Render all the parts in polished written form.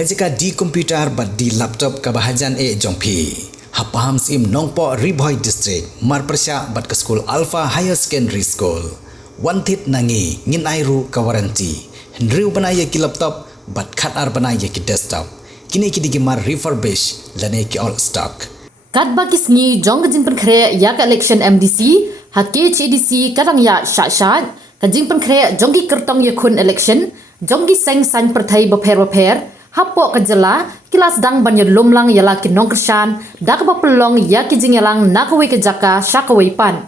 kajika di komputer bat di laptop kabahajan jongpi. Hapaham sim nongpo Riboy District marpersya bat ke school Alpha Higher Secondary School. Wantit nangi ngin airu kawaranti. Hendriu banaya ki laptop bat khatar banaya ki desktop. Kini ki digimar refurbish lane ki all stock. Kat bagis ni jong kajing penkre ya ka election MDC hake CDC kadang ya syat kajing penkre jong ki kertong ya kun election jong ki seng san perthai baper hapo kajala kilas dang ban ya lumlang ya la ki nong kershan dak ba pelong ya ki jing yalang nakawai ke jaka syakawai pan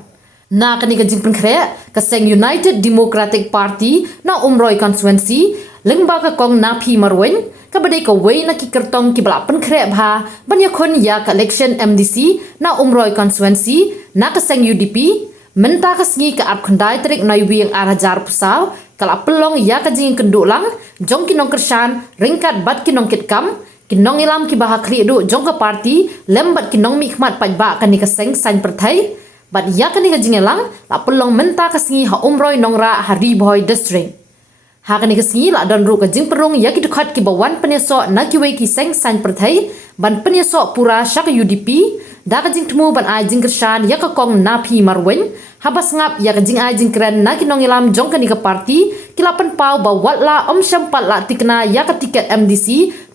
na kani kajing penkre ka seng United Democratic Party na umroi constituency lengba ka kong napi marwen ka badai ka wei na ki kertong ki bala penkre bha ban ya kun ya ka election MDC na umroi constituency na ka seng UDP menta ka sngi ka ap khandai trik nai wiang arajar pusau kala pelong ya ka jing kenduk lang jong kinong kershan ringkat bat kinong kitkam kinong ilam ki baha khri du jong ka party lembat kinong mi khmat pajba ka ni ka seng san perthai bat ya ka ni ka jing lang la pelong menta ka sngi ha umroi nongra ha Riboy District ha ka ni ka sngi la don ru ka jing perung ya ki dukhat ki bawan peneso na ki wei ki seng san perthai ban peneso pura syak UDP da ka jing temu ban ai jing kershan ya ka kong napi marwen habas ngap ya ka jing ai jing kren na ki nong ilam jong ka ni ka party kilapan pau ba watla syampat la tikna ya ka tiket MDC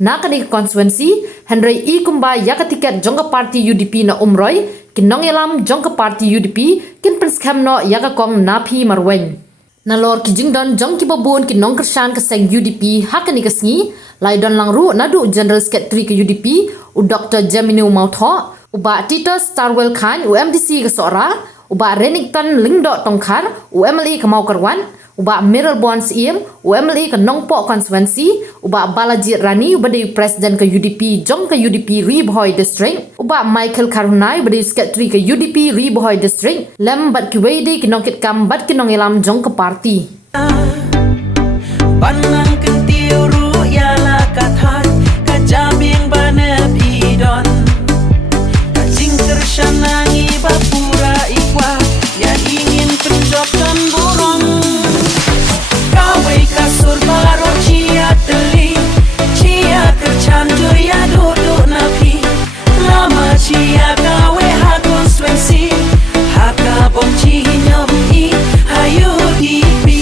na ka ni ka constituency Henry I kumba ya ka tiket jong ka party UDP na umroi kinong ilam jong ka party UDP kin penskam no ya ka kong napi marwen na lor ki jing don jong ki babun ki nong kershan ka seng UDP ha ka ni ka sngi lai don lang ru na du general secretary ka UDP u Dr. Jaminu Mautho uba Tito Starwell Khan UMDC ke Sora uba Renington Lingdo Tongkar UMLE ke Maukarwan uba Meryl Bonds Iem UMLE ke Nongpo Constituency uba Balaji Rani uba di Presiden ke UDP jong ke UDP Riboy District uba Michael Karunai uba di Secretary ke UDP Riboy District lem bat ki weidi ki nongkit kam bat ki nong ilam jong ke party Panang kentiu ru yala kathat kajabing banep idon Shanangi bapura ikwa ya ingin penjokan burung kawai kasur baro cia teli cia kercandu ya duduk napi lama cia gawe ha konstituensi haka bonci nyobi hayu dipi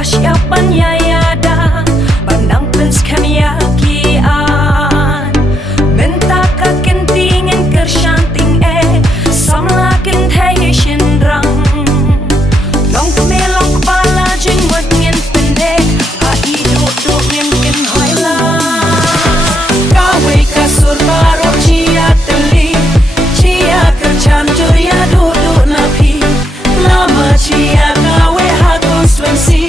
siapan ya yada pandang pens kami yakian menta ka kentingin kershanting samla kentai shindrang long melong pala jing wat ngin pende ha ido do ngin kin hoila kawe kasur baro cia teli cia kerchan juria duduk napi lama cia kawe ha konstituensi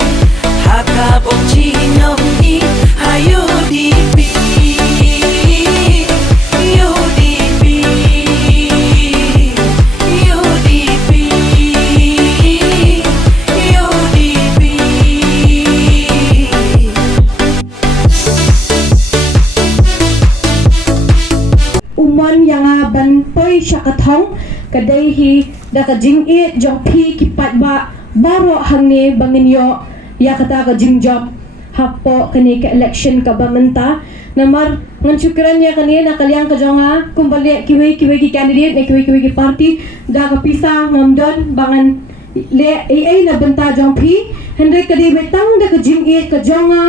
haka bonci nyobi hayu dipi UDP UDP UDP Uman yang ban poi syakathong kadai hi da ka jing e jopi kipat ba baro hangne bangin yo ya kata ka jing job hapo kani ka election ka bamenta namar ngan syukran ya kani na kaliang ka jonga kumbali kiwi ki candidate na kiwi ki party da ka pisa ngamdon bangan le ai na benta jompi hendai ka di betang da ka jing e ka jonga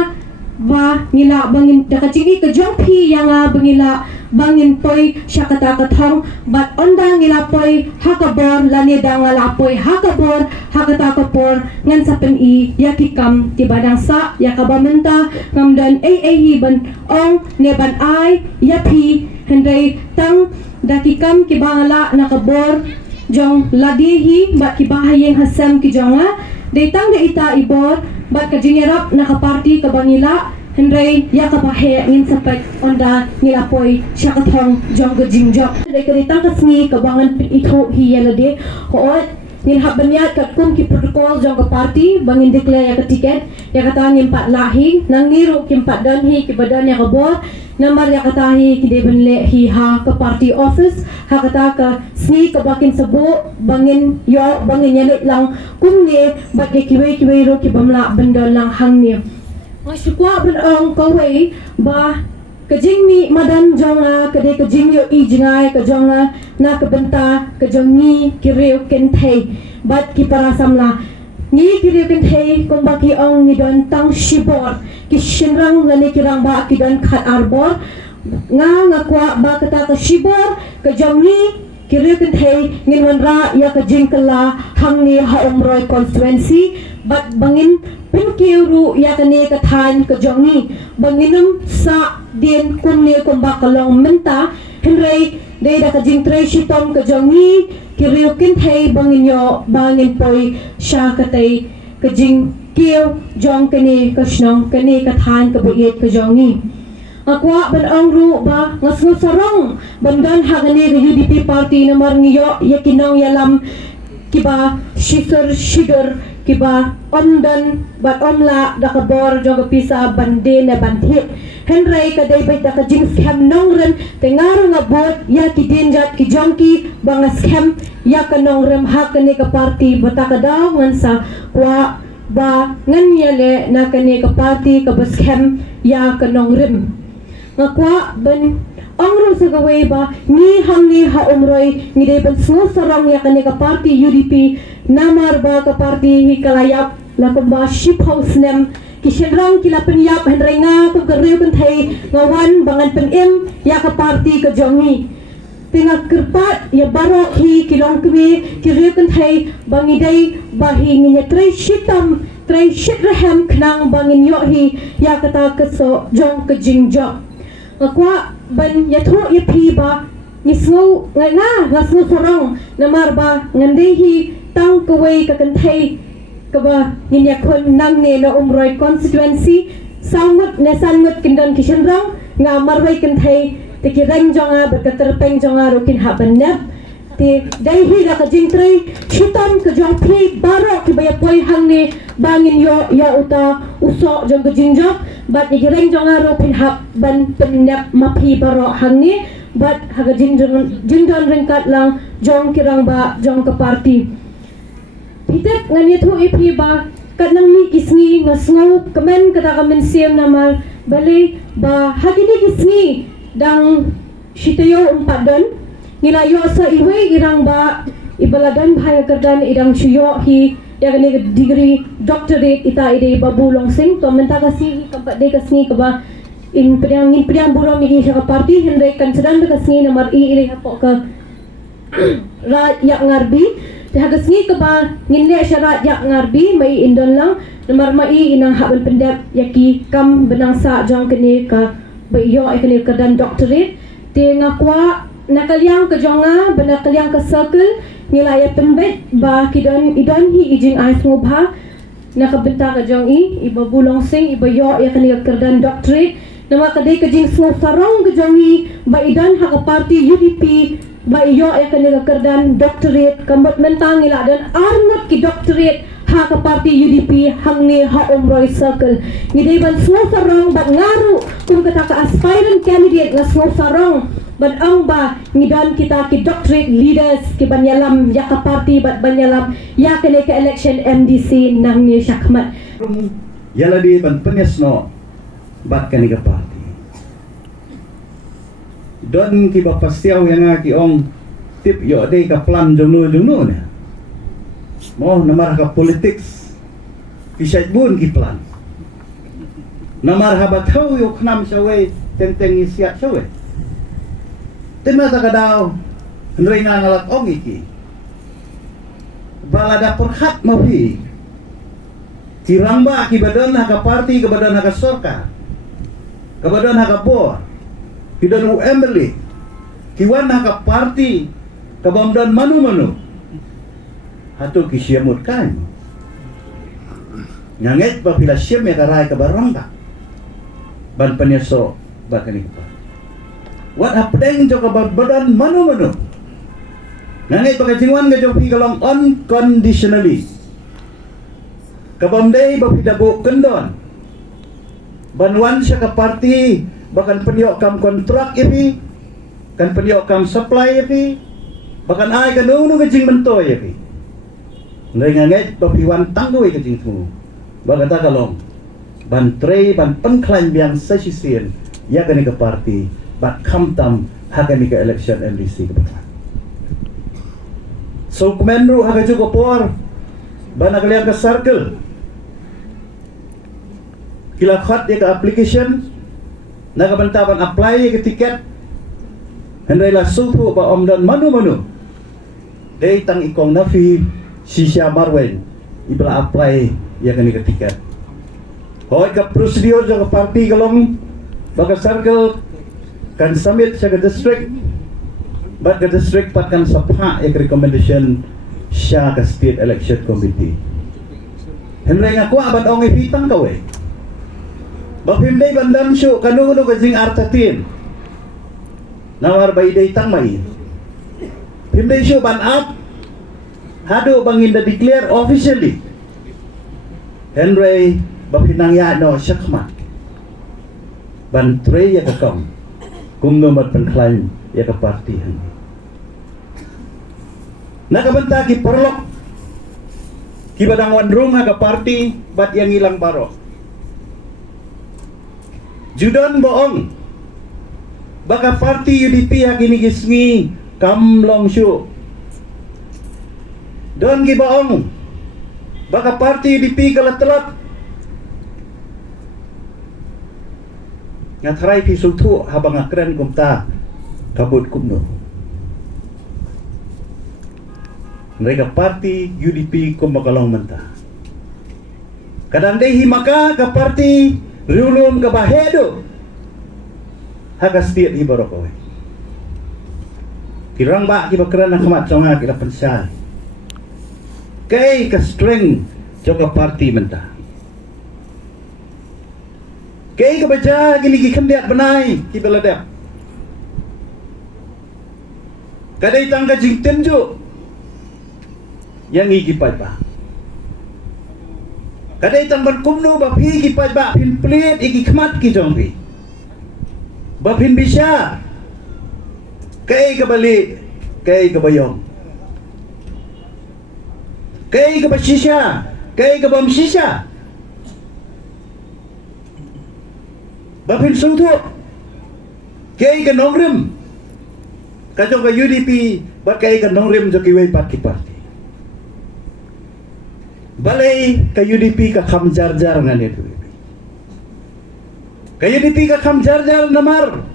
ba ngila bangin da ka jing e ka jompi yang bangila bangin poi syakata kathong bat ondang ngila poi hakabor lani dang lapoi hakabor hakata kapor ngan sapen I yakikam ti badang sa yakabamenta ngamdan hi ban ong ne ban ai yapi hendai tang dakikam ki bangala nakabor jong ladihi bat ki bahayeng hasam ki jonga detang de ita ibor bat ka jingerap nakaparti ka bangila Hendrai ya kapahe ngin sapat onda ngilapoi syakathong jong ke jingjok. Dari keritang kesni kebangan itu hiyalade hoot ngin hab banyat kat kum ki protokol jong ke parti bangin declare ya ke tiket ya kata ngimpat lahi nang niru kimpat dan hi ki badan ya kabor namar ya kata hi ki de benle hi ha ke party office ha kata ke sni ke bakin sebu bangin yo bangin yalit lang kum ne bat ke kiwe ro ki bamla bendol lang hang ne ngasukwa ben ong kawai ba kajing mi madan jonga kade kajing yo i jingai ka jonga na ka benta ka jongi kireu ken thei bat ki para samla ni kireu ken thei kong ba ki ong ni don tang shibor ki shinrang lani kirang ba ki don khat arbor nga kwa ba kata ka shibor ka jongi kireu ken thei ngin wan ra ya ka jingkala hangni ha umroi constituency bat bangin pinkiru ya kane ka than ka jongi banginum sa din kunni kumba kalong menta henrei de da ka jingtre shitom ka jongi kiriu kin thei bangin yo bangin poi sha ka tai ka jing kiu jong kane ka snong kane ka than ka buiet ka jongi akwa ban ang ru ba ngasngo sarong bandan hagane ka UDP party na marngiyo yakinong yalam kiba shidur kiba omdan bat omla da kabor joga pisa bande na bandhit henry ka day bay da ka jing scam nongren tengaro nga bot ya ki dinjat ki jonki banga scam ya ka nongrem hakane ka party bata ka daw ngan sa kwa ba ngan yale na kane ka party ka ba scam ya ka nongrem nga kwa ban angro sa gaway ba ni hamni ha umroy ni day ban sarang ya kane ka party UDP namar ba ka party hi kalayap la kumba ship house nem kishenrang kila penyap henry nga ko gareu kan thai ngawan bangan penim ya ka party ka jongi tinga kerpat ya baro hi kilong kwi kireu kan thai bangidai bahi nginya trai shitam trai shitraham knang bangin yo hi ya kata keso jong ke jingjo akwa ban ya tho ya phi ba ngisngo nga ngasngo sorong namar ba ngandei hi tang kawai ka kan thai ka ba ninya khon nang ne no umroi constituency sangut ne sangut kindan kishenrang nga marwai kan thai te ki rang jonga ba ka terpeng jonga rokin haban nap te dai hi la ka jingtrei shitam ka jong phi baro ki ba poi hang ne bangin yo ya uta uso jong ka jingjop bat ni rang jonga ro phin hab ban penap mapi baro hang ne bat haga jingdon ringkat lang jong kirang ba jong ka party Hitet ngani thu ipi ba kanang ni kisni ngasngo kamen kata kamen siam namal bali ba hagini kisni dang shitayo umpadon nilayo sa iwe irang ba ibaladan bhaya kardan idang shuyo hi yagani degree doctorate ita ide babulong sing to menta kasi kampat de kasni ka ba in priang buram mi ka party henry kansadan kasni namar i ile hapo ka ra yak ngarbi hagasni ka ba nginle syarat yak ngarbi mai indon lang namar mai inang haban pendap yaki kam benang sa jong kene ka bayo ai kene ka dan doctorate te ngakwa nakaliang ka jonga banakaliang ka circle nilaya penbet ba kidon idon hi ijing ai ngobha nakabenta ka jong i ibabulong sing ibayo ya kene ka dan doctorate nama kadai ka jing smo sarong ka jong i ba idon ha ka party UDP ba iyo ay kanila kardan doctorate kamot mentang nila dan arnot ki doctorate ha ka party UDP hangni ha umroy circle ngidai ban sarong bat ngaru kung kata ka aspirant candidate nga sarong bat ang ba ngidan kita ki doctorate leaders ki banyalam ya ka party bat banyalam ya kene ka election MDC nang ni syakmat yala di ban penyesno bat kene ka party don ki ba pastiaw yang ki ong tip yo de ka plan jong nu ne mo namar ka politics ki bun ki plan namar ha batau yo knam sawe tenteng isiat sawe tema ta kadaw ndrei na ngalak ong iki balada perhat mo hi tiramba ki badan ha ka party ka badan ha ka sorka ka badan ha ka bor kidan Emily kiwan ka party kabamdan manu hato kisiamut kan nyanget pa pila siyam ya karay kabarangka ban panyaso bakani pa what happening jo kabamdan manu Nangai pakajingwan ka jong pi kalong unconditionally. Kabamday ba pidabo kendon. Banwan siya ka party bahkan penyok kam kontrak ipi kan penyok kam supply ipi bahkan ay ka nunu ka jing mentoy ipi. Ngai ba piwan tanggoy ka jing tu. Bahkan ta kalong ban tre ban pengklaim biang sesisian ya kani ka party bat kamtam hakani ka election MDC ka batang. So kumendru haka juga por ban akalian ka circle kila khat ya ka application nagabantaban apply ya ka tiket hendai la supu ba om dan manu dei tang ikong nafi sisya marwen ibla apply ya kani ka tiket hoy ka prosedur jo ka party kalong baka circle kan submit sa ka district but ka district pat kan sapha ya recommendation siya ka state election committee hendai nga kuha ban ong ipitang ka we Bapimday bandam syo kanuno ka jing artatin. Nawar bayday tang mai. Pimday syo ban up. Hado bangin da declare officially. Henry bapinang ya no syakma. Ban tre ya ka kam. Kum nomor pengklaim ya ka parti han. Nakabanta ki perlok. Ki badang wandrung ha ka parti bat yang ilang barok. Judan bohong. Baka parti UDP yang gini gisngi kamlong syu. Don gi bohong. Baka parti UDP kalat-telat. Ngatrai pi sultu habang akren kumta kabut kumno. Mereka parti UDP kumakalong mentah. Kadang deh himaka ka parti Rulum ke bahedo haka setiap di barokoy kirang ba ki bakran nak mat songa kita pensai kay ka strength joka party mentah kay ka baca gini ki kendiat benai ki beladap kadai tangga jing tenju yang iki pa kadai tamban kumno ba pi ki pa ba pin plate iki khmat ki jongpi ba pin bisa kai ka bali kai ka bayong kai ka basisha kai ka bam sisa ba pin sutu kai ka nongrim ka jong ka UDP ba kai ka nongrim jo ki wei pat ki parti balai ka UDP ka kham jar-jar ngane tu. Ka UDP ka kham jar-jar namar.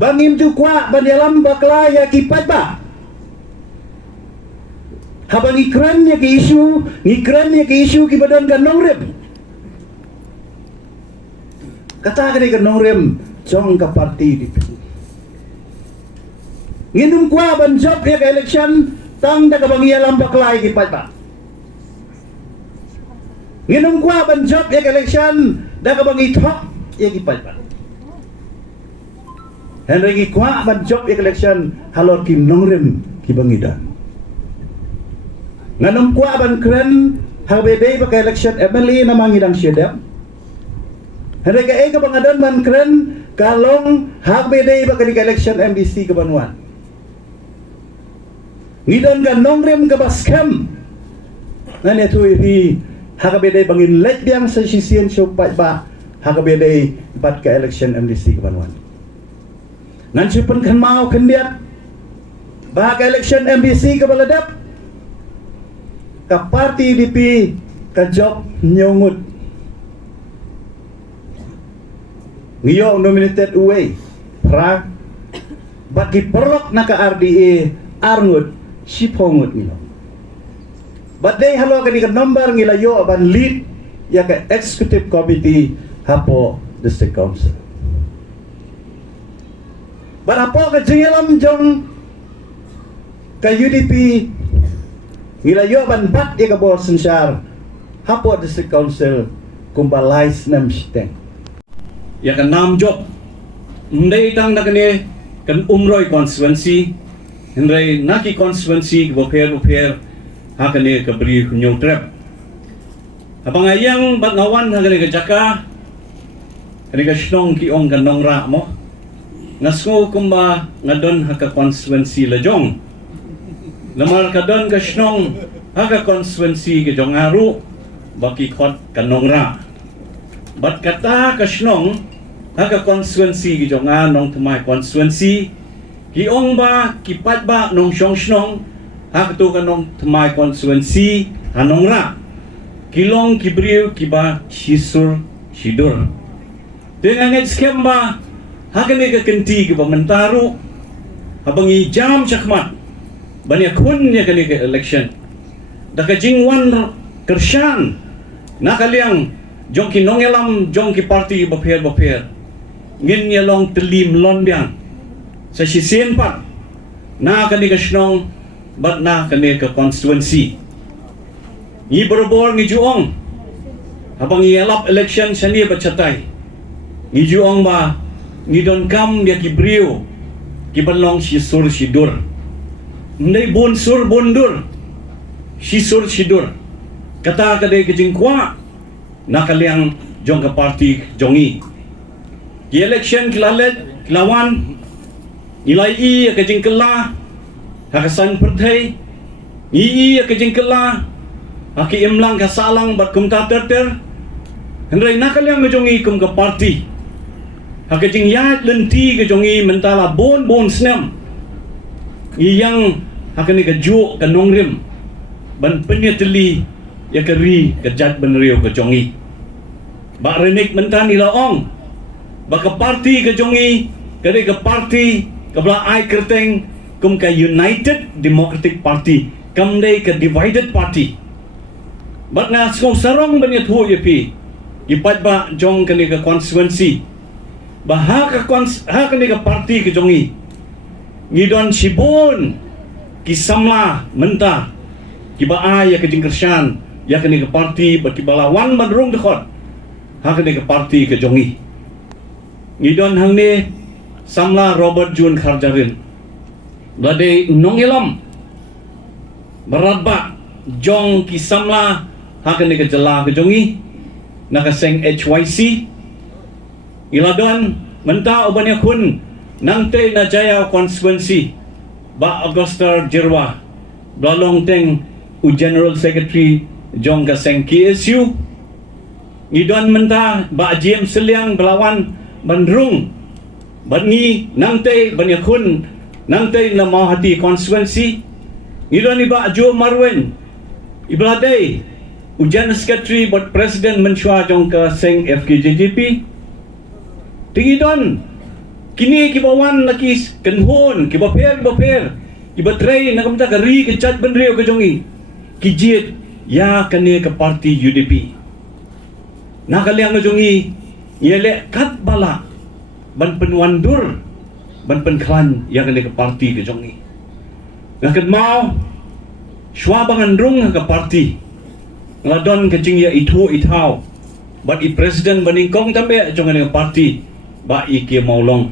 Bangim tu kwa banyalam bakla ya kipat ba. Habang ikran ya ki isu ki badan ka nongrem. Kata ka ka nongrem jong ka parti di. Nginum kwa ban job ya ka election tang da ka bangialam bakla ya kipat ba. Nginum gua ban job ya election da ka bangi thok ya kipat ba. Henry gi kwa ban job ya election halor ki nongrem ki bangidan. Nganum kwa ban kren habedei ba ka election MLA na mangidang syedam. Henry ka ka bangadan ban kren kalong habedei ba ka election MDC ka banwan. Ngidan ka nongrem ka baskem. Ngane tu hi hakabedai bangin let biang sa sisian syupat ba hakabedai bat ka election MDC kabanwan nan sipan kan mau kendiat ba ka election MDC kabaladap ka party UDP ka job nyongut ngiyo nominated uwe pra bat ki perlok na ka RDA arngut sipongut ngiyo. But they halo ka di ka number ngilayo aban lead ya ka executive committee hapo district council. But hapo ka jingilam jong ka UDP ngilayo aban bat ya ka bor sensar hapo district council kumbalais nam siteng. Ya ka nam job ndai tang na kane kan umroy constituency Henry naki konstituensi boper hakane ke beri nyau trap. Abang ayang bat ngawan hakane ke Jaka. Hakane ke Shnong ki ong kan nongra mo. Ngasngo kumba ngadon haka konstituensi lejong. Lamar kadon ke Shnong haka konstituensi ke Jongaru baki kot kan nongra. Bat kata ke Shnong haka konstituensi ki Jonga nong temai konstituensi ki ong ba ki pat ba nong shong shnong hak tu kan nong temai konstituensi hanong ra kilong ki briu ki ba shisur shidur dengan ngaj skem ba hak ni ka kenti ki ba mentaru abangi jam chakmat banya kun nya kan ke election da ka jingwan kershan nakaliang jong ki nongelam jong ki parti baper ngin nya long telim lonbiang sa sisien pat na kani ka Shnong bat na kani ka constituency ni berbor ni juong habang ialap election sani bacatay ni juong ba ni don kam dia ki brio ki balong sisur sidur ndai bonsur bondur sisur sidur kata kadai ke jingkwa na kaliang jong ka parti jongi ki election kilalet kilawan Ilai i ke jingkela hakasan perthai i ke jingkela haki imlang ka salang bat kumta terter hendrai nakaliang ngejongi kum ke parti haka jing yat lenti ke jongi mentala bon snem i yang haka ni ke juk ke nongrim ban penyeteli ya keri ke jat benriu ke jongi bak renik mentani laong bak ke parti ke jongi ke parti kabla ai kerteng kum ka United Democratic Party kam dei ka divided party bat nga skong sarong banya thu yepi ipat ba jong kani ka constituency ba ha kani ka party ke jongi ngidon sibon ki samla menta ki ba ai ya ka jingkershan ya kani ka party ba ki balawan madrung dekhot ha kani ka party ke jongi ngidon hang ne Samla Robert Jun Kharjarin Bladai nongilam Beratba Jong ki samla Hakan ke jela ke jongi Nakaseng HYC Iladon Menta ubanya kun Nangte na jaya constituency Ba Augusta Jirwa Blalong teng U General Secretary Jong kaseng KSU Idon menta Ba James Seliang Belawan Bandrung Bangi nangte banyakun nangte na mahati constituency ngidon iba Jo Marwen ibladai ujan secretary buat presiden mensyua jong ka seng FKJJP tingidon kini kibawan laki kenhon kibaper ibatray nakamta ka ri ke chat benrio ke jongi kijit ya kane ke parti UDP nakaliang ke jongi yele kat bala ban penwandur ban penklan yang ada ke parti ke jongi ngaket mau swabangan rung ke parti ngadon ke jing ya itu itau bat i presiden baningkong tambe jong ke parti ba i ke maulong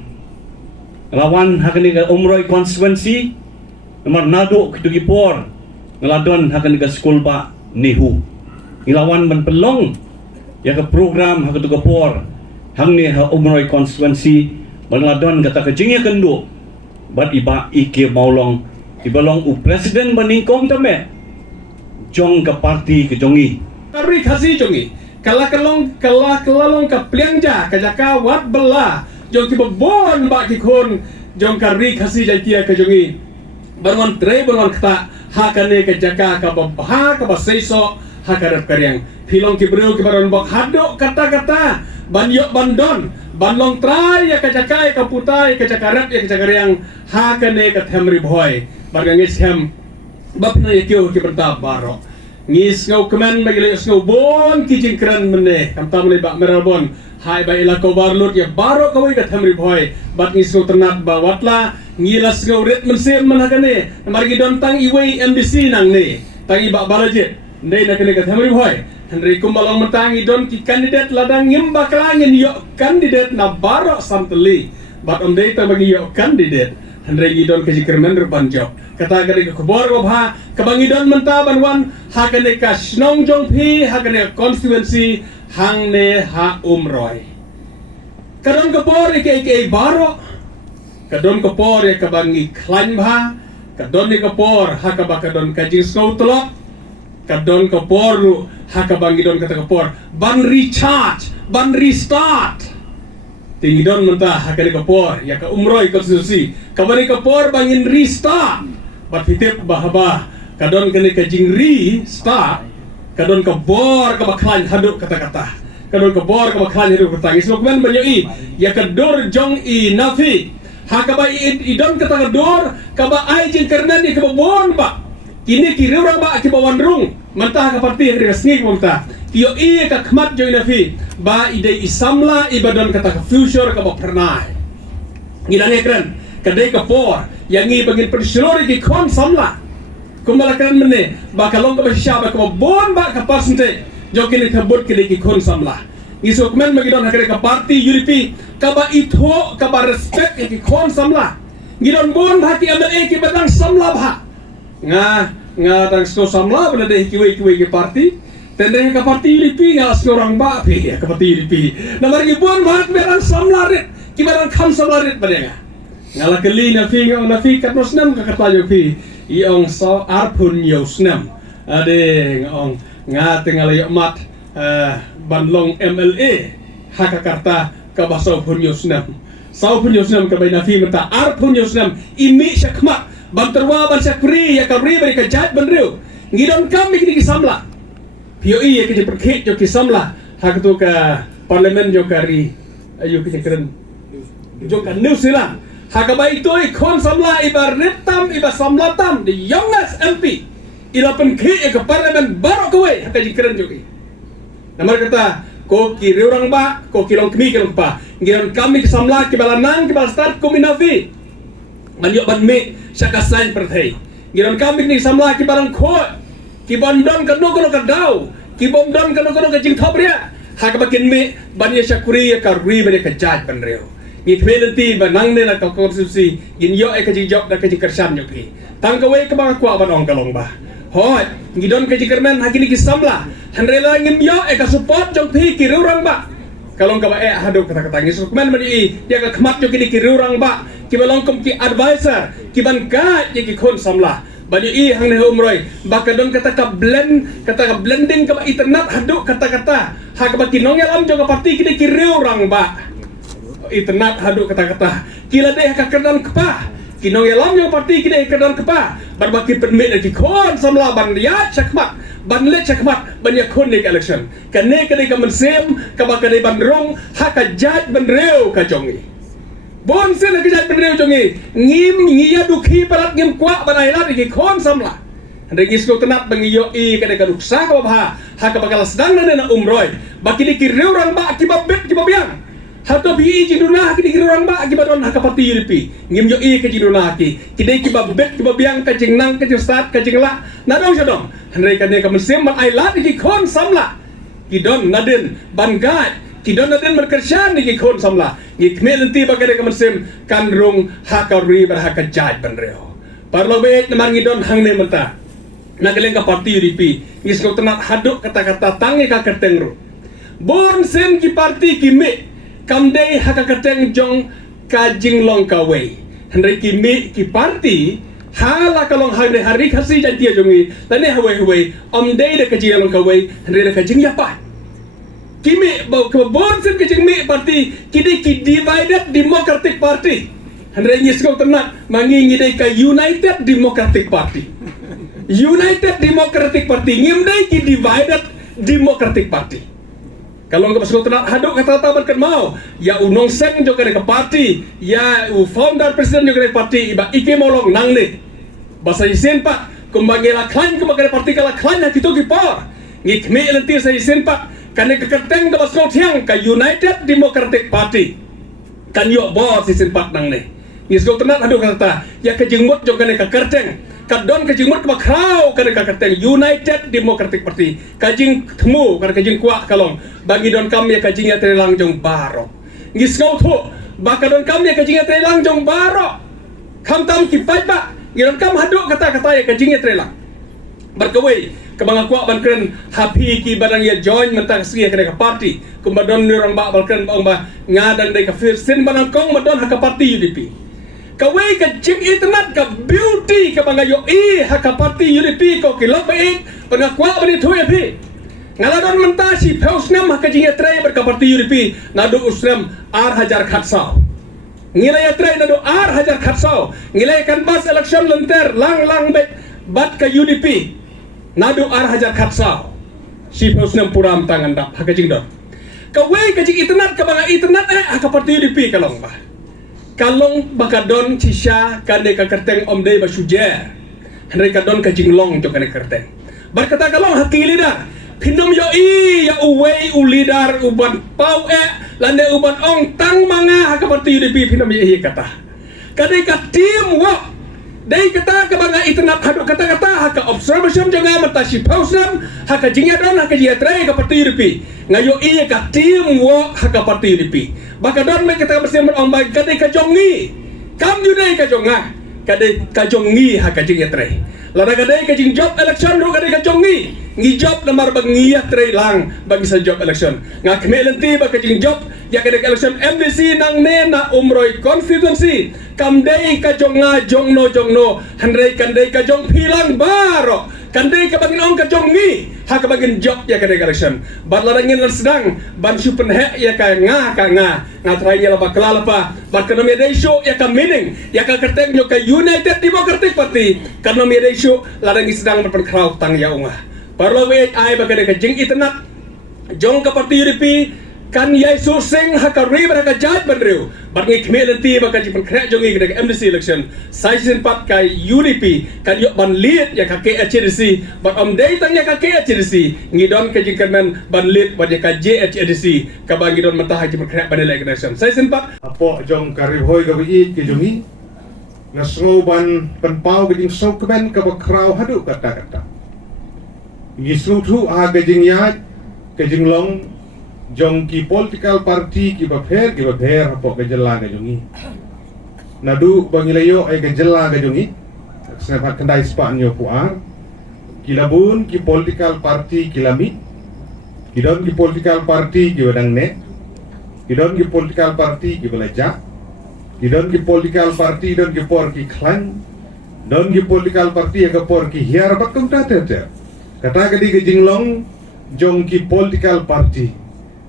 lawan hakani ke umroi constituency nomor nado ketugi por ngeladon hakani ke skul ba nehu ilawan ban pelong ya ke program hakatu ke por hang ni ha umroi constituency banladon kata kejingnya kendu bat iba ike maulong ibalong u presiden baningkong tame jong ke parti ke jongi Kari kasi jongi kelalong ka pliangja ka jaka wat bela jong ki bon ba ki kon jong kari kasi jaitia ke jongi barwan kata hakane ke jaka ka ha ka baseiso hakarap karyang pilong ki breu ki baron bok hado kata banyo bandon banlong trai ya kacakai kaputai kacakarap ya kacakaryang hakane ka thamri boy bargangis hem bapna ya kyo ki bertab baro ngis ngau kemen bagile ngau bon ki jingkran mene kam tamle bak merabon hai ba ila ko barlut ya baro kawai ka thamri boy bat ngis ngau ternat bawatla ngilas ngau ret mensem manakane margi don tang iwei MBC nang ne tangi bak balajet ndai nakane ka thamri boy Henry kumbalong mentangi don ki kandidat ladang ngembak langin yo kandidat na baro samteli bat ondai ta bagi yo kandidat Henry Gidon ke jikermen rupan job. Kata kene ke kebor wabha kabangidon menta banwan hakane ka Snong Jong Phi hakane constituency hangne ha umroy. Kadon kebor ike baro. Kadon kebor ya kabangi klain bha. Kadon ni kebor hakabakadon kajing snow telok. Kadon kebor lu hakabangidon kata kebor ban recharge, ban restart. Tingidon mentah hakane kapor ya ka umroy konstitusi kabani kapor bangin restart bat hitip bahaba kadon kene ka jingri start kadon ka bor ka baklan haduk kata-kata kadon ka bor ka baklan haduk kata isokmen banyoi ya ka dor jong I nafi hakaba idon kata ka dor ka ba ai jing karnan ni ka bon ba kini kiri orang ba ki bawan rung mentah ka parti yang resmi mentah Tio iya ka khmat joy nafi ba ide isamla ibadan kata ka future ka ba pernah. Ngidang ekran kadai ka por yang i bagin persilori ki kon samla. Kumbalakan mene ba kalong ka ba siya ba ka bon ba ka persente jokin ni thabut ki kon samla. Ngisok men magidon hakare ka party UDP ka ba itho ka ba respect ki kon samla. Ngidon bon ba ki MLA ki batang samla ba. Nga tang sto samla benda deh kiwe ki party. Tendeng ke parti UDP ngalas orang ba pi ke parti UDP. Namar gibuan bahat beran samlarit, kibaran kham samlarit padanga. Ngala keli nafi kat nosnam ka kata yo pi. Iong so arpun yo snam. Ade ngong nga tengal yo mat banlong MLA hakakarta ka baso pun yo snam. Sau pun yo snam ka bay nafi mata arpun yo snam imi syakmat banterwa ban syakri ya kabri bari ka jat banriu. Ngidon kami kini samla. POI ya kerja perkhid jo kisamlah hak tu ke parlimen jo kari ayo kerja keren jo kan New Zealand hak baik tu ikon samlah ibar retam ibar samlatam the youngest MP ila perkhid ke parlimen baru kowe hak kerja keren jo ki namar kata ko kiri orang ba ko kilong kemi kilong pa ngiran kami kisamlah kibalanang kibal start kominafi manyo ban me syakasain perthai ngiran kami ni samlah kibaran ko kibandon kanu ka daw kibomdon kanu ka jing thobria hak bakin me banya syakuri ka ri banya ka jaj banreo ngi kmelenti banang ne na ka konstitusi gin yo ka jing job da ka jing kersan yo pi tang ka we ka ba kwa banong kalong ba hoi ngi don ka jing kermen hakini ki samla hanrela ngim yo ka support jong pi ki rurang ba kalong ka ba hadu kata-kata ngi sukmen mani dia ka khmat yo ki rurang ba ki balong kom ki advisor ki ban ka ki khon samla banyak hang ne umroy bakadon kata ka blending ka internet haduk kata-kata hak ba kinong yalam jo ka parti kini kiriu orang ba internet haduk kata-kata kila deh ka kedan kepa kinong yalam jo parti kini kedan kepa barbaki permit ki kon samla ban ya chakmat ban le chakmat banyak kon ni election kane ka mensem ka ba kane ban rong hak ka jaj ban reu ka jongi bon sen ke jat penreu jongi ngim ngiya dukhi parat ngim kwa banailat ki kon samla ndegi sko tenat bangiyo I kada kaduk sa ka ba ha ka bakal sedang na umroy bakini ki reu rang ba ki babet ki babiang hato bi ji dunah ki ki rang ba ki badon ha ka parti UDP ngim yo I ke ji dunah ki dei ki babet ki babiang ka jing nang ka jing start ka jing la na dong jadong ndai ka ne ka mesem man ailat ki kon samla ki don naden bangat Kidon natin berkerjaan ni kon samla ni kmelenti bagay ka mesem kanrung hakari berhaka jaj banreo parlo be namar ngidon hang ne mata nagaleng ka parti UDP ngis ko tenat haduk kata-kata tangi ka ketengru bon sen ki parti ki me kamdei haka keteng jong ka jinglong ka wei handai ki me ki parti hala kalong hari khasi jantia jongi tane hawe omdei de ka jinglong ka wei handai ka jing yapa Kimi bon sen kecing mi parti kini ki divided Democratic Party. Henry nyisko tenat mangi ngidai ka United Democratic Party. United Democratic Party ngimdai ki divided Democratic Party. Kalau nggak pasal tenat haduk kata-kata berken mau ya unong seng juga ke parti ya founder presiden juga ke parti iba ike molong nang ne. Bahasa isen pak kumbangela klan kumbangela parti kala klan itu ki por. Ngikme lentir sa isen pak Kane keketeng ke basno tiang ka United Democratic Party kan yo bos sisin pat nang ne ngisgo tenat aduh kata ya kejengmut jo kane keketeng kadon kejengmut ke bakrau kane keketeng United Democratic Party kajing temu kane kajing kuak kalong bagi don kami ya kajing ya terelang jong baro ngisgo tu bakadon kami ya kajing ya terelang jong baro Kam tam kipai ba ngiron kam haduk kata-kata ya kajing ya trela berkawai kebang aku ban keren happy ki barang ya join mentang sia ke parti kumbadon ni orang ba balkan bang ba ngadang dai ka firsin barang kong madon ha ka parti UDP kawai ka jing internet ka beauty ka bang yo ha ka parti UDP ko kilok ba bang aku ba ni thuya pi ngaladon mentasi peusnam ha ka jing etre ber ka parti UDP nadu usnam ar hajar khatsau ngilai etre nadu ar hajar khatsau ngilai kan bas election lenter lang bat ka UDP nadu ar hajar khatsau si peusnam puram tangan dap ha ka jing dot kawai ka jing internet ka bang internet ha ka parti UDP kalong ba kalong bakadon cisha kande ka kerteng omdei ba sujer henry kadon ka jing long to kane kerteng berkata kalong hakili dah pindom yo ya uwei ulidar uban pau lande uban ong tang manga ha ka parti UDP pindom yo kata kade ka team work dai kata ka banga internet hadu kata-kata ha ka observation janga mata si pausam ha ka jingya don ha ka jia trai ka parti UDP ngayo ka team work ha ka parti UDP bakadon me kata bersama ong ba kade ka jongi kam judai ka jonga kade ka jongi ha ka jingya trai lada kade ka jing job election ro kade ka jongi ngi job lamar bangiya trai lang bagi sa job election nga kmelenti ba ka jing job ya kade election MDC nang ne na umroi constituency kamdei ka jonga jongno handrei kandei ka jong pilang baro kandei ka bagin ong ka jongi ha ka bagin job ya kade election badlarangin sedang ban supen ya ka nga trai ya lapa kelapa bad ekonomi desho ya ka meeting ya ka kerteng yo ka United Democratic Party ekonomi desho larangi sedang berpenkrau tang ya unga parlo we ai ba kade ka jing internet jong ka parti UDP kan yai susing ha ka riba ka jaj bandriu bat ngi kmelenti ba ka jipan krek jongi ke MDC election season 4 ka UDP kan yo ban lead ya ka KHDC bat om dei tang ya ka KHDC ngi don ka jingkan ban lead ba ya ka JHDC ka ba ngi don mata ha jipan krek ban election season 4 apo jong karib hoy ka bi ke jongi ngasngo ban penpau ke jing sokben ka ba kraw hadu kata-kata ngi sutu ha ke jing ya ke jing long jong ki political party ki bapher hapo ke jela ke jongi nadu bangilayo ay ke jela ke jongi senapat kendai spa nyo puar kilabun ki political party kilami kidon ki political party ki wadang ne kidon ki political party ki belaja kidon ki political party don ki por ki klan don ki political party ke por ki hiar batum tate kata ke di jinglong jong ki political party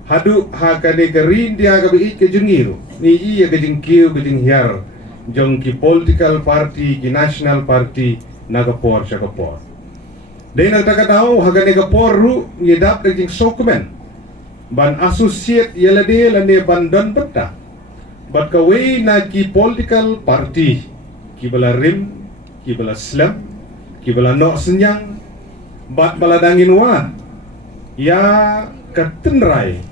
hadu ha kade kerin dia ka bi ke jungiru ni iya ke jingkiu ke jinghiar jong ki political party ki national party nagapor sakapor dei na taka tau ha kade kapor ru yedap de jing sokmen ban associate yelade lane ban don betta bat ka we na ki political party ki bala rim ki bala slam ki bala no senyang bat bala dangin wan ya katenrai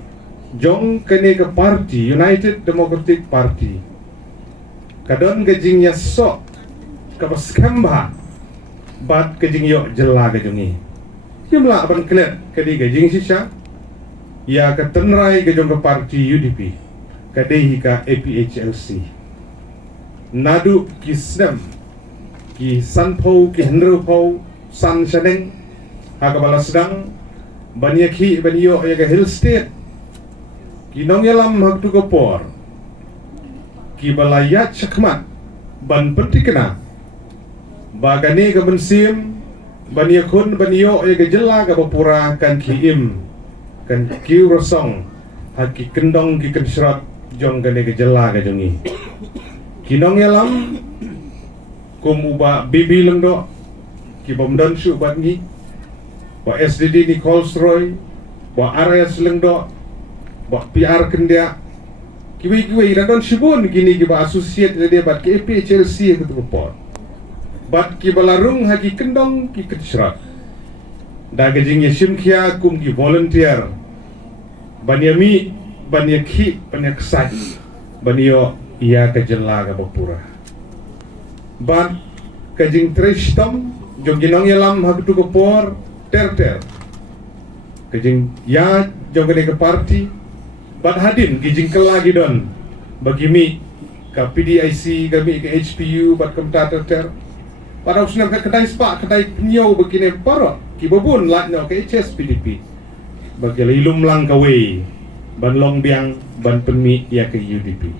jong kene ke party United Democratic Party kadon gajingnya sok kapaskamba bat gajing yo jela gajongi jumlah aban klet kadi gajing sisa ya katenrai gajong ke party UDP kadehi ka APHLC nadu kisnam ki sanpo ki hendro san sadeng hakabala sedang banyaki banyo ya ke Hill State kinong yalam haktu kapor ki balayat syakmat ban pentikna bagane ka bensim ban yakun ban yo ya gejela ka bapura kan kiim kan kiu rosong haki kendong ki kensrat jong gane gejela ka jongi kinong yalam kum uba bibi lengdo ki bomdon su bat ngi wa SDD ni Kolsroy wa RS lengdo bak PR kendia kiwi radon shibun gini ki ba associate dia bat ke APHLC ke report bat ki balarung hagi kendong ki ketsrat da gajing yesim khia kum ki volunteer banyami banyaki banyaksai banyo ia ke jela ga bapura bat kajing tristom joginong yalam hagtu ke por ter kajing ya jogane ke party bat hadim gijing kelagi don bagi mi ka PDIC kami ke HPU bat kemta ter para usnam ka kedai spa kedai penyo begini para kibabun latno ke HSPDP bagi ilum lang kawe ban long biang ban penmi ya ke UDP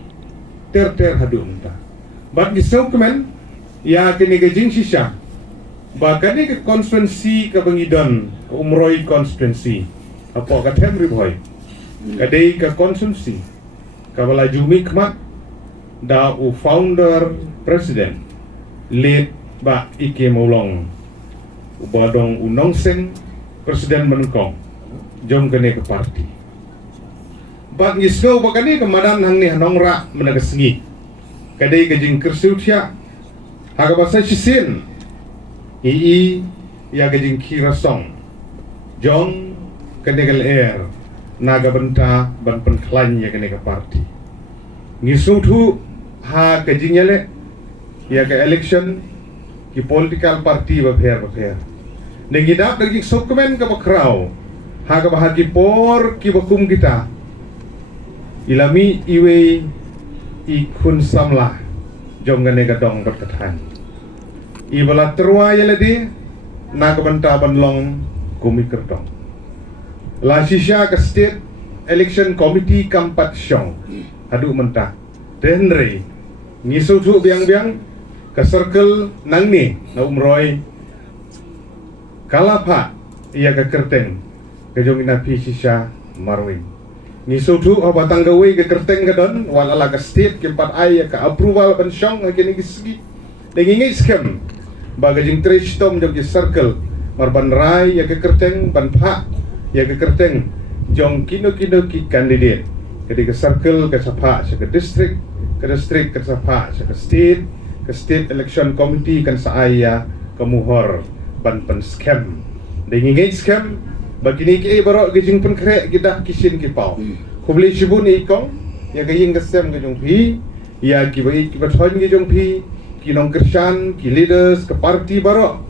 ter hadu unta bat ni kemen ya kini ke jing sisa bakani ke konstituensi ke bangidon ke umroi konstituensi apa ka temri boy kadai ke konstituensi ka bala jumi kmat da u founder president lead ba Ike Maulong ubadong unong seng presiden menengkong jom kene ke parti bak ngisno bakani kemadan hang ni hanong ra menagasngi kadai ke jing kersiu tia haga basa sisin ya ke jing kirasong jong kene ke air naga benta ban penklan ya kene ke parti ngisu tu ha ke jing yale ya ke election ki political party bapher nengidap daging sokmen ka bakraw haga bahagi por ki bakum kita ilami iwe ikun samlah jongane gadong berkatan ibala terwa yaladi naga banta banlong kumi kertong la shisha ka state election committee kampat syong hadu mentah denre ngisu tu biang ke circle nang ni na umroi kalapa ia ke kerteng ke jongina pi sisa marwin ni sudu batang gawe ke kerteng ke don walala ke state ke 4 ai ke approval ban syong ke ni segi dengi scam baga jing trish tom jong circle marban rai ya ke kerteng ban pha ya ke kerteng jong kino ki candidate ke circle ke sapa ke district ke sapa ke state election committee kan saya kemuhor ban pen scam dengi scam bagini ke baro gejing pen krek kita kisin ki pau khubli shibun ikong ya gejing scam ke jong pi ya ki bai ki bathon ke jong pi ki nong kersan ki leaders ke parti baro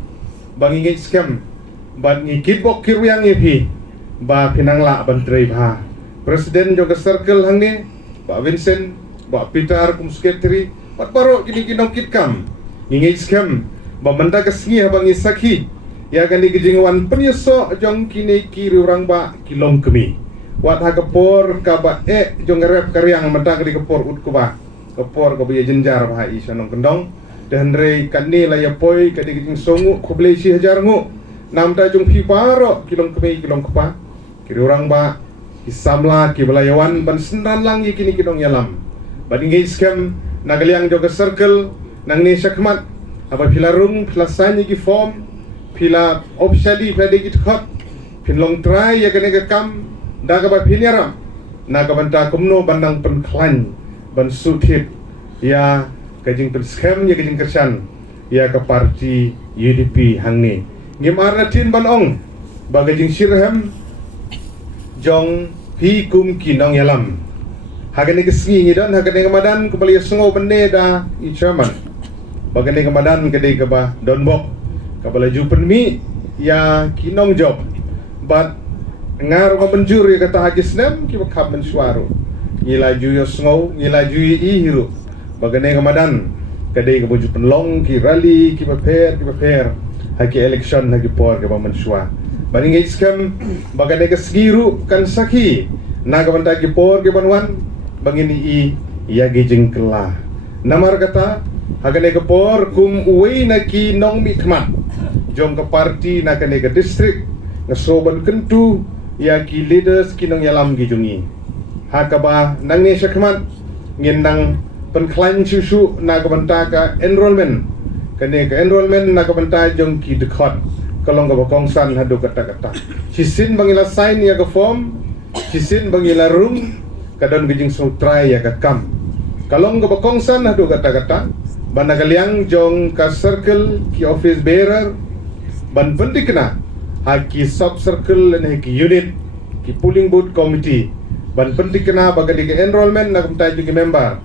bangi scam ban ngi kitbok kiruyang pi ba pinangla ban trei ba presiden jong ke circle hangne ba Vincent ba Peter kum secretary pat baro kini kinong kitkam ngi scam ba manda kasngi habang isaki ya kani gejingwan penyeso jong kini kiri orang ba kilong kemi wat ha kapor ka ba jong rep karyang manda kali kapor ut ko ba kapor ko biya jenjar ba isa nong kendong dan re kani la ya poi kadi gejing songu ko ble si hajar ngu namta jong pi baro kilong kemi kilong kapa kiri orang ba isamla ki belayawan ban sendan lang kini kinong yalam badingi scam nagaliang joga circle nang ni syakmat apa pilarung pilasani ki form pila officially pade ki khot pinlong try ya kene ka kam daga ba piniaram naga banta kumno bandang penklan ban suthit ya kajing pen scam ya kajing kersan ya ke parti UDP hangni ngimara tin banong bagajing sirham jong pi kum kinong yalam hagane kesingi ngidon hagane kemadan kembali sengo bende da i chairman bagane kemadan kede ke ba donbok kabala jupen mi ya kinong job but ngar ma benjur ya kata hagis nem ki bakap men suaro ngila juyo sengo ngila juyi i hiru bagane kemadan kede ke boju penlong ki rally ki paper hagi election hagi por ke ba men suwa baring scam bagane ke segiru kan saki naga banta ki por ke banwan bangini iya gejeng kelah namar kata hagane ke por kum uwe na ki nong mi khmat jong ke parti na kane ke district ngasoban kentu ya ki leaders ki nong yalam gejungi hakaba nang ne syakmat ngendang penklan susu na ke banta ka enrollment kane ke enrollment na ke banta jong ki dekhot kalong ke bakongsan hadu kata-kata sisin bangila sign ya ke form sisin bangila room kadon gejing sutrai ya kakam kalong ke bakongsan hadu kata-kata banagaliang jong ka circle ki office bearer ban pendikna haki sub circle and haki unit ki polling booth committee ban pendikna bagadi ke enrollment na kumtai juga member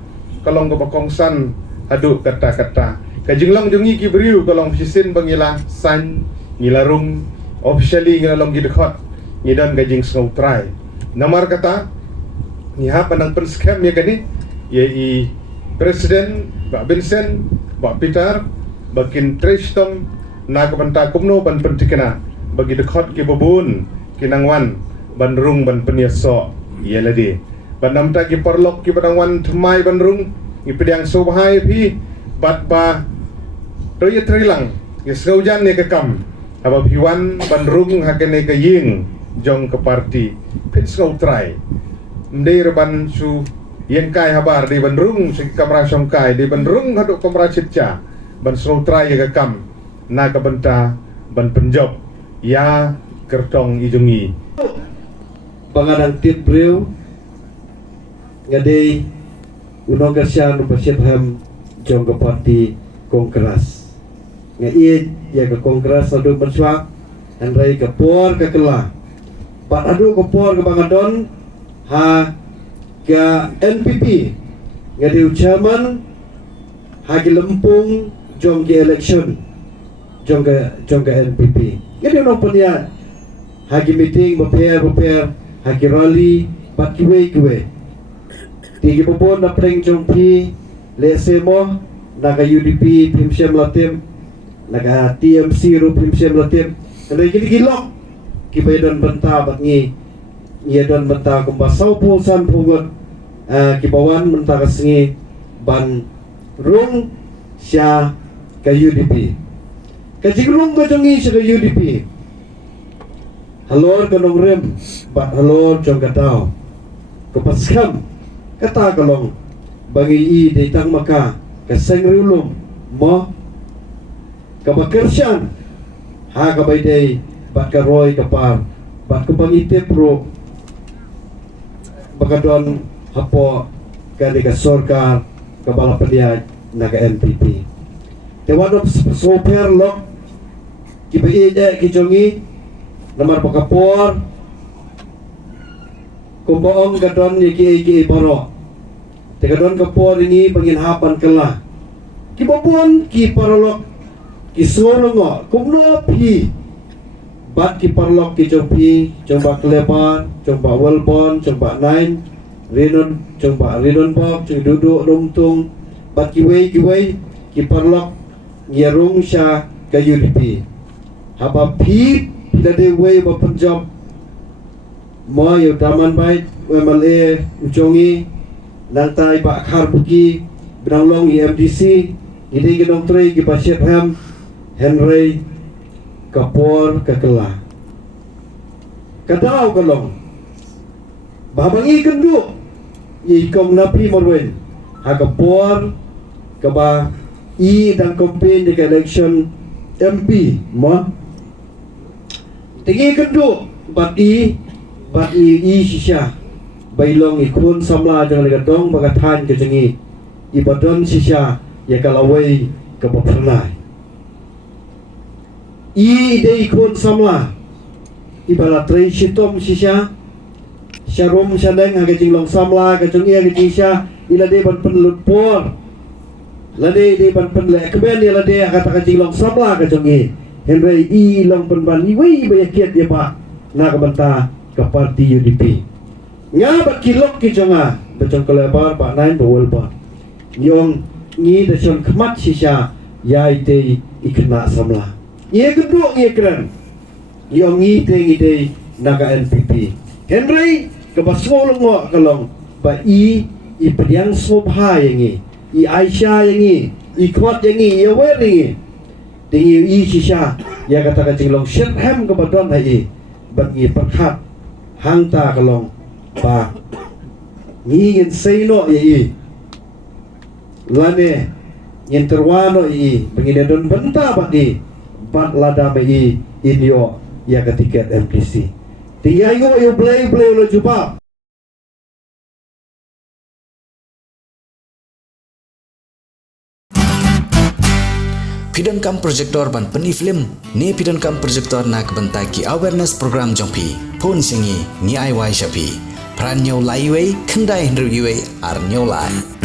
kalong ke bakongsan hadu kata-kata kajinglong jongi ki beriu kalong sisin bangila san ngilarung officially ngilalong gidkhot ngidon gajing sutrai namar kata ni ha panang pen scam ya kani ya i Presiden Pak Vincent, Pak Peter, bakin Tristom, naga banta kumno ban pentikena, bagi dekot ki babun, kinangwan, ban rung ban penyeso, iya ladi. Ban namta ki perlok ki badangwan temai ban rung, ki pediang sobhai pi, bat ba, roya trilang, ki seujan ne kekam, aba piwan ban rung hakene ke ying, jong ke parti, pit sengau try. Mdei reban su yang kai habar di Bandung segi kamera songkai di Bandung haduk kamera cipca ban srotrai ke kam na ka benta ban penjob ya kertong ijungi pangadang tip breu ngadei unong kersian pasien ham jong ke parti kongres ngai ya ke kongres adu bersuak andrai ke por ke kelah pat adu ke por ke bangadon ha ke NPP ngadi chairman hagi lempung jong ke election jong ke NPP ngadi no punya hagi meeting prepare hagi rally pat kiwe tigi popon na preng jong pi lesemo naga UDP pimsem latim naga TMC ru pimsem latim ngadi gilok kibadan benta bat ngi ia dan benta kumpasau pulsan pungut kibawan benta kesengi ban rung sya ke UDP kajik rung kejongi sya ke UDP halor kenong rem bat halor jong katau kepaskam kata kalong bagi i ditang maka keseng rilum mo kabakersian ha kabaidei bat karoy kapar bat kubangitip ro Bagadon hapo kani ka sorkar kabala padiay naga NPP. Tewadop soper lok kibai kijongi namar pakapor kumbaong gadon iki baro. Tegadon kapor ini panginhapan kala. Kibabon ki parolok ki solongo kumno pi bat ki parlok ki jompi jomba kleban jomba welbon jomba nine rinon jomba rinon bok jomba duduk dongtung bat ki wei ki parlok ngirung sya ke UDP haba pi bila de wei ba penjob mo yo daman bait MLA ujongi lantai ba khar buki benanglong MDC ini gedong trei ki pasien ham Henry kapor kekelah kadau kalong babangi kendu ikom napi morwen ha kapor kaba i dan campaign di election MP mo tingi kendu bat i sisya bailong ikun samla jangan gadong bagatan kejengi ibadon sisya ya kalawai kabapernai i dei kon samla ibala trei shitom sisya syarum syadeng ha kajing long samla kajing ia kajing sya ila de ban penlut por la de ban penle keben ila de kata kajing long samla kajing i henry i long penban i wei bayakiat dia pak na kabanta ke parti UDP nga bat kilok ki jonga bacong kelebar pak nain bawel pak yong ngi de sion kmat sisya ya ite ikna samla ia geduk ia keren ia ngide naga NPP Henry kebasmo longo kalong ba i pediang sobha yangi i Aisyah yangi i kwat yangi ia weringi tingi i sisya ya kata kacilong shirham kebadon hai bat i perkhat hangta kalong ba ngingin seino i lane yenterwano i pengidadon benta bat di bat lada mai inyo ya ketiket MPC tinggal yo play lo jubab Pidon kam projector ban peni film ni pidon kam projector nak bentaki awareness program jongpi pon singi ni ai wai shapi pran nyo lai wei kendai hendru yue ar nyo lai